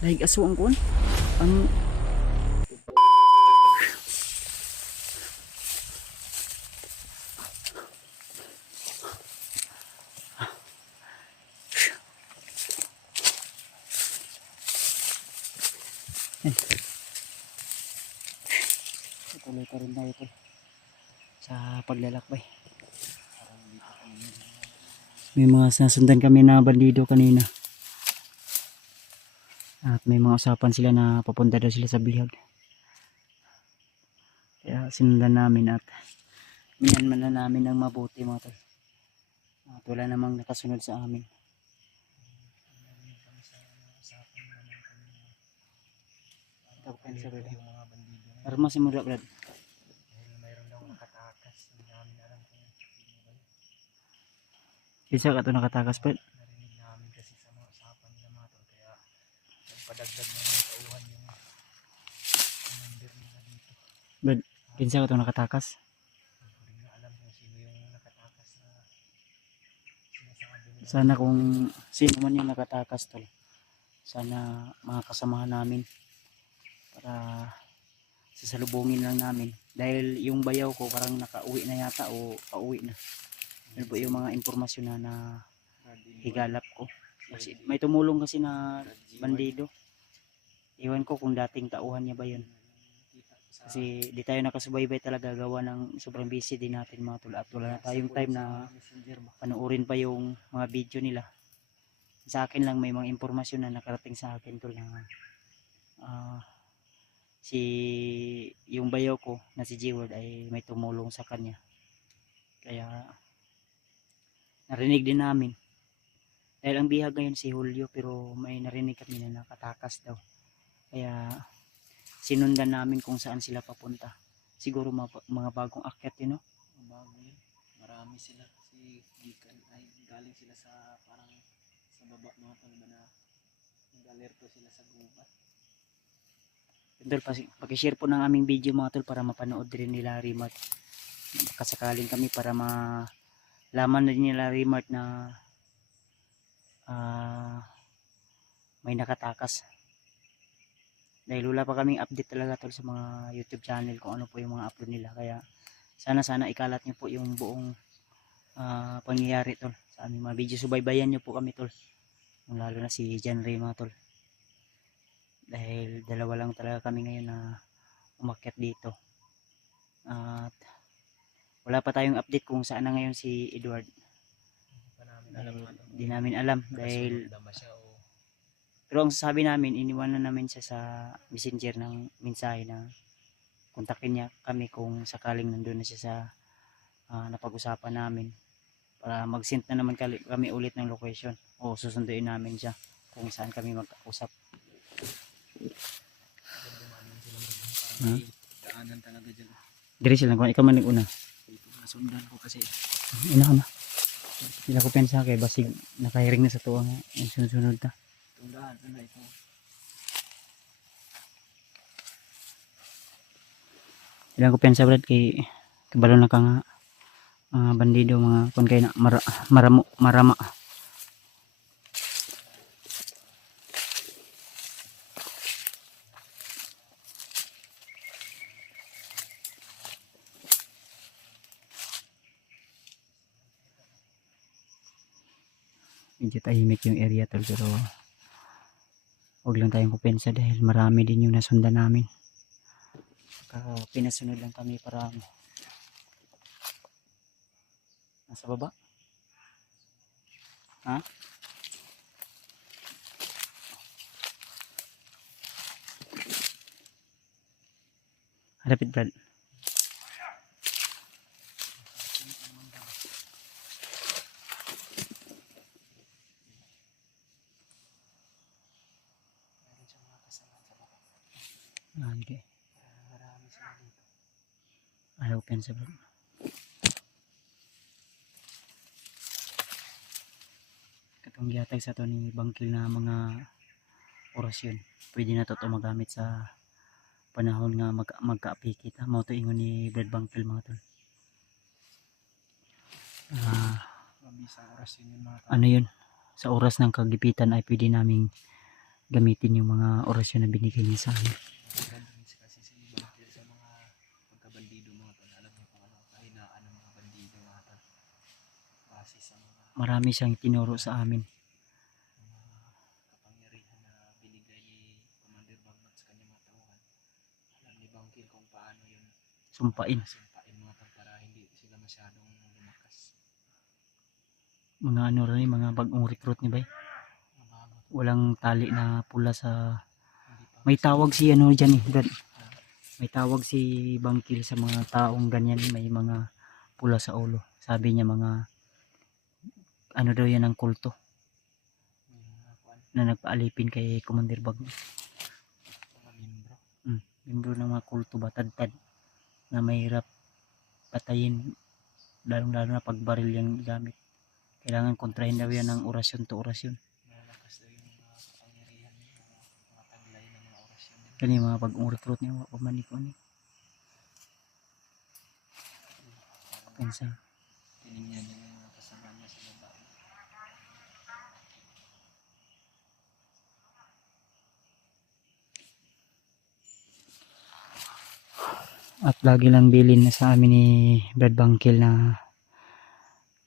Like aso ang kuan. Ang tuloy pa rin tayo tol sa paglalakbay. May mga nasundan kami na bandido kanina. At may mga usapan sila na papunta daw sila sa bihag. Kaya sinundan namin at minanman na namin ng mabuti mga tol. At wala namang nakasunod sa amin. Tapukan sa brad. Armas mo brad. Mayroon daw nakatakas. Hindi namin alam kung sino ba yun. Isa ka to nakatakas brad. Narinig namin kasi sa mga usapan nila mga tol. Kaya nagpadagdag na mga tauhan yung number nila dito. Brad, kinsa ka to nakatakas? Hindi ko rin na alam kung sino yung nakatakas na sinasabi nila. Sana kung sino man yung nakatakas tol. Sana mga kasamahan namin para sasalubungin lang namin. Dahil yung bayaw ko parang nakauwi na yata o pauwi na. Ano po yung mga impormasyon na higalap ko. Kasi may tumulong kasi na bandido. Iwan ko kung dating tauhan niya ba yun. Kasi di tayo nakasubaybay talaga gawa ng sobrang busy din natin mga tol. At wala na tayong time na panoorin pa yung mga video nila. Sa akin lang may mga impormasyon na nakarating sa akin tol na si yung bayaw ko na si G-Word ay may tumulong sa kanya. Kaya narinig din namin. Dahil ang bihag ngayon si Julio pero may narinig kami na nakatakas daw. Kaya sinundan namin kung saan sila papunta. Siguro mga bagong akyat yun, no? Bago yun. Marami sila kasi gikan ay galing sila sa parang sa baba mga tol ba na nag-alerto sila sa gubat. Tol, pakishare po ng aming video mga tol para mapanood din nila Remark. Kasakaling kami para malaman na din nila Remark na may nakatakas. Dahil wala pa kaming update talaga tol sa mga YouTube channel kung ano po yung mga upload nila. Kaya sana ikalat nyo po yung buong pangyayari tol sa aming mga video. Subaybayan nyo po kami tol. Lalo na si John Ray mga tol. Dahil dalawa lang talaga kami ngayon na umakyat dito. At wala pa tayong update kung saan na ngayon si Edward. Di namin alam dahil pero ang sabi namin iniwanan namin siya sa messenger ng mensahe na kontakin niya kami kung sakaling nandun na siya sa napag-usapan namin para mag-send na naman kami ulit ng location o susunduin namin siya kung saan kami mag-usap. Daanan talaga dyan. Diri sila kung ikaw man nag-una. Nasundan ko kasi. Ina ka na. Sila ko pensa kay basig nakahiring na sa tuwa nga yung sunod-sunod ta. Itong daan, ano ito? Sila ko pensa brad kay kabalo na ka nga mga bandido mga kun kay na marama. Medyo tahimik yung area tol pero huwag lang tayong kupensa dahil marami din yung nasundan namin. Pinasunod lang kami para nasa baba. Ha? Rapid brad. Okay. Marami sila dito. Ayaw pensa brad. Katong gihatag sa to ni bangkil na mga orasyon. Pwede na to magamit sa panahon nga magkaapi kita. Mao to ingon ni Brad Bangkil mga tol. Mabisang oras yun yung mga Ano yun? Sa oras ng kagipitan ay pwede naming gamitin yung mga orasyon na binigay niya sa amin. Kasi si Bangkil sa mga pagkabandido mga tol, alam niyo kung ano kahinaan ng mga bandido mga tol. Base sa mga Marami siyang tinuro sa amin. kapangyarihan na binigay ni Commander Bagnot sa kanyang mga tauhan. Alam ni Bangkil kung paano yun Sumpain. sumpain mga tol para hindi sila masyadong lumakas. Mga ano rin, mga bagong recruit ni Bay. Umabot, Walang tali na pula sa... hindi pa May tawag si ano dyan eh, Brad. Ah, May tawag si Bangkil sa mga taong ganyan, may mga pula sa ulo. Sabi niya mga ano daw yan ng kulto may mga kuan, na nagpaalipin kay Commander Bagnot. mga membro. Membro ng mga kulto ba, tad-tad na mahirap patayin, lalong lalo na pag baril yung gamit. Kailangan kontrahin daw yan ng orasyon to orasyon. Malakas daw yung mga kapangyarihan ng mga taglay ng mga orasyon din. Kani mga bagong recruit niya, pamaniko ni. Pensa. Tinignan niya yung mga kasama niya sa baba. At lagi lang bilin na sa amin ni Brad Bangkil na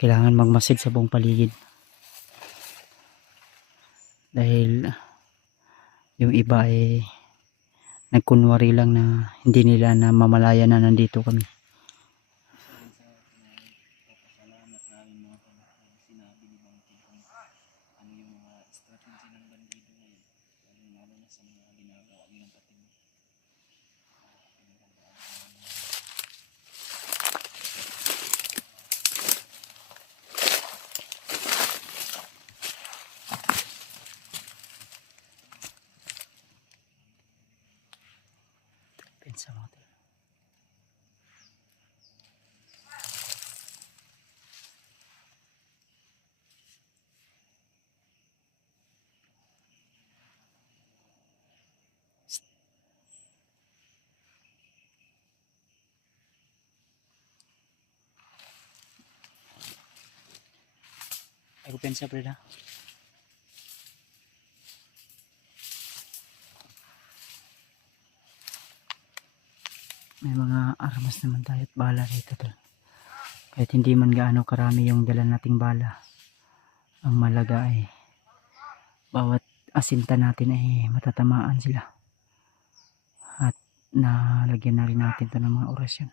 kailangan magmasid sa buong paligid. Dahil yung iba ay nagkunwari lang na hindi nila na mamalaya na nandito kami. Isa rin sa papasalamat namin mga tol, sinabi ni Bangkil kung ano yung mga strategy ng bandido ngayon. Lalo na sa mga ginagawa nilang patid. Pensa mo tayo. Ako pensa Brad ha. May mga armas naman tayo at bala dito tol. Kahit hindi man gaano karami yung dala nating bala, ang malaga ay bawat asinta natin ay matatamaan sila. At nalagyan na rin natin to ng mga orasyon.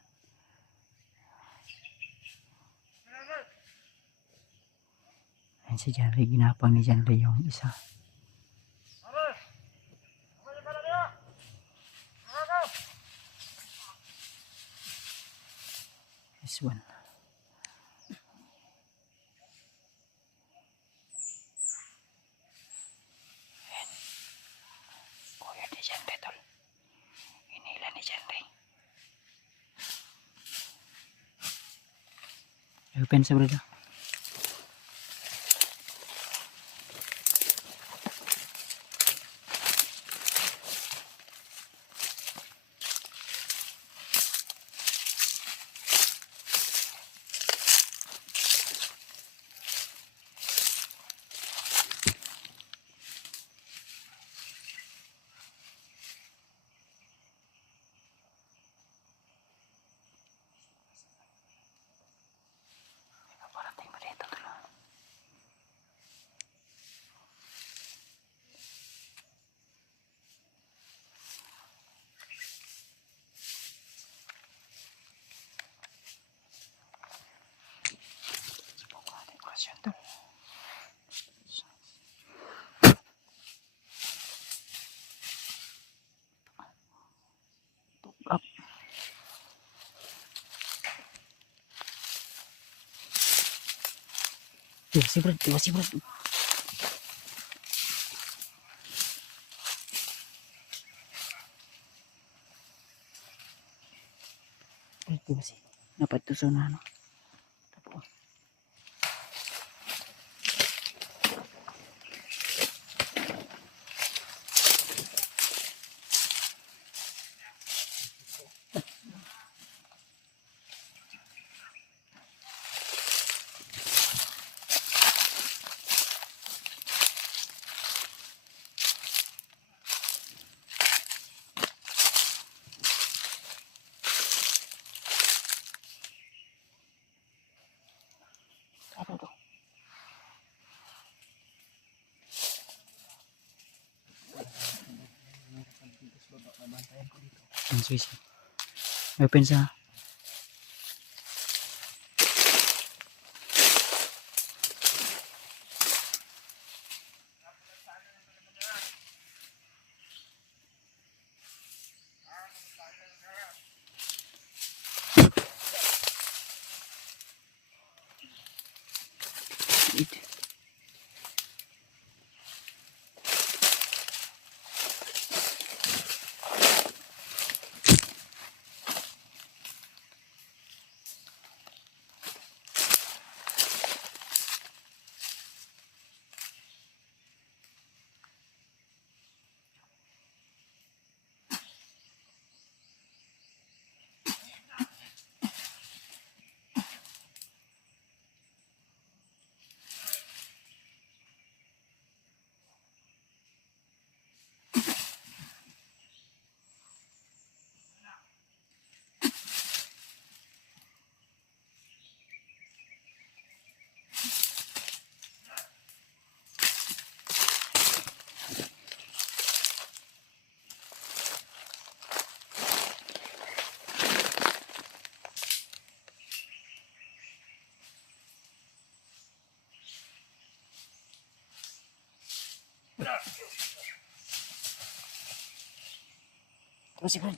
Ayan si Janry, ginapang ni Janry yung isa. This one. Kuya ni Janry tol. Inila ni Janry. Open sa brada. Parating mo dito tol. Subukan natin orasyon tol. Up. Tiwas si Brad. Tiwas si. Dapat to sa ano. Tapos. Ang Swiss. May open sa it.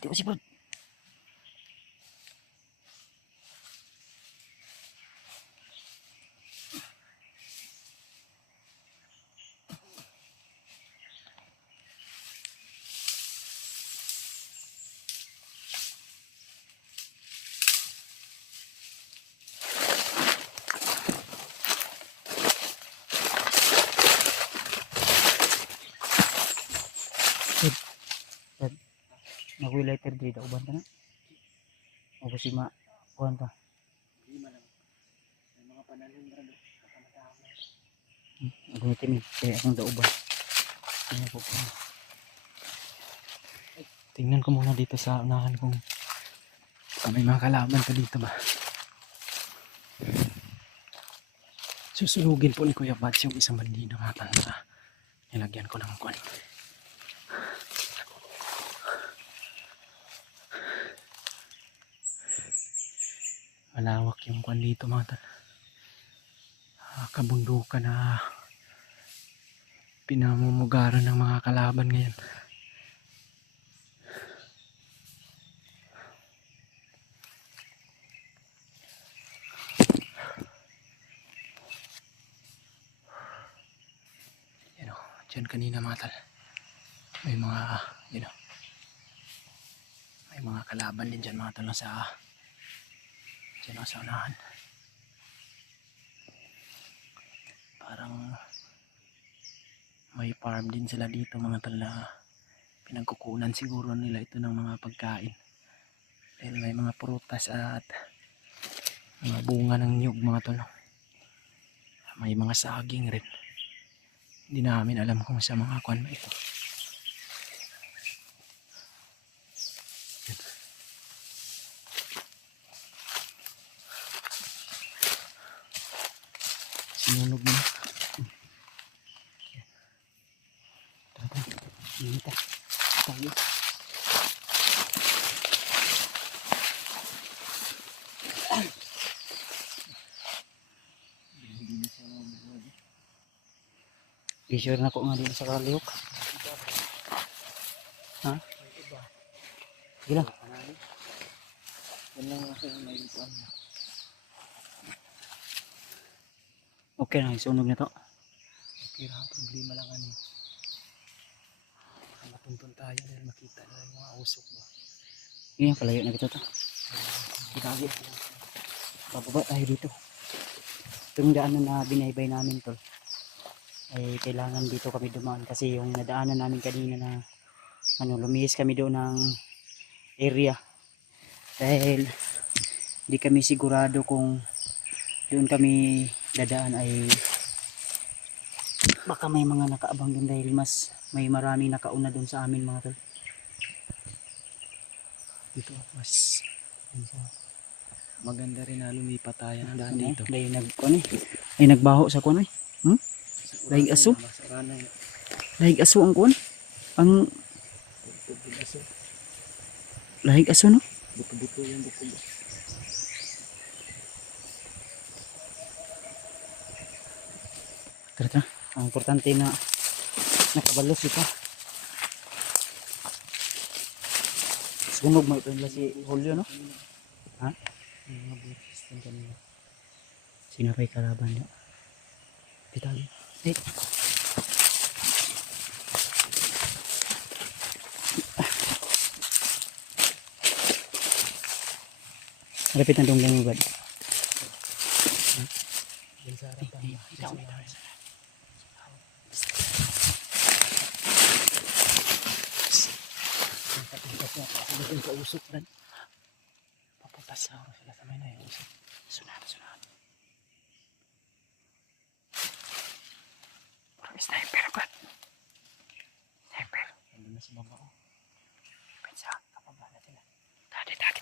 Di ko sipag. Nakuha lighter dito, uban ka na. O kasi kuhan ka. Lima lang. May mga panalong brado. Nakamatao. Gamitin eh, kaya akong dauban. Tingnan ko muna dito sa unahan kung may mga kalaban pa dito ba. Susunugin po ni Kuya Bats yung isang bandido mga tanda. Nilagyan ko ng kwan. Malawak yung kwan dito mga tanda. Kabundukan na pinamumugaran ng mga kalaban ngayon. Diyan kanina mga tal. May mga, may mga kalaban din dyan mga tal sa dyan sa unahan. Parang may farm din sila dito mga tal na pinagkukunan siguro nila ito ng mga pagkain. Dahil may mga prutas at mga bunga ng niyog mga tal. May mga saging rin. Hindi namin alam kung sa mga kwan ba ito. Sinunog mo na. Inita. Tayo. I-sure na ko nga dito sa kalihok. Ha? Sige lang. Yan lang kasi may kwan. Okay na, isunog na to. Okay lang, problema lang ano. Matuntun tayo dahil makita na yung mga usok ba. Yun, palayo na kita to. Itagi. Bababa tayo dito. Itong daanan na binaybay namin tol. Ay kailangan dito kami dumaan kasi yung nadaanan namin kanina na lumihis kami doon ng area dahil di kami sigurado kung doon kami dadaan ay baka may mga nakaabang doon dahil may maraming nakauna doon sa amin mga tol. Dito mas maganda rin na lumipat tayo ng daan dito. Dahil ay nagbaho sa kuno eh. Dahil aso. Masarana. Dahil aso ang kuwan. Ang Lahig aso no? Buto-buto yung buko. Tara tara. Ang importante na nakabalo kita. Sunog mo ito nila si Julio no? Ha? Yung mga butis din kanina. Sino pa yung kalaban niya? Pitali. Eh. Malapit na dong lumubad. Yan sa harapan. Ikaw. Doon sa usok rin. Papuntas na ako sila sa may na yung usok. Sunod, sunod. Parang sniper ba? Sniper. Nandun na sa baba ko. Pensa. Kapaba na sila. Dati.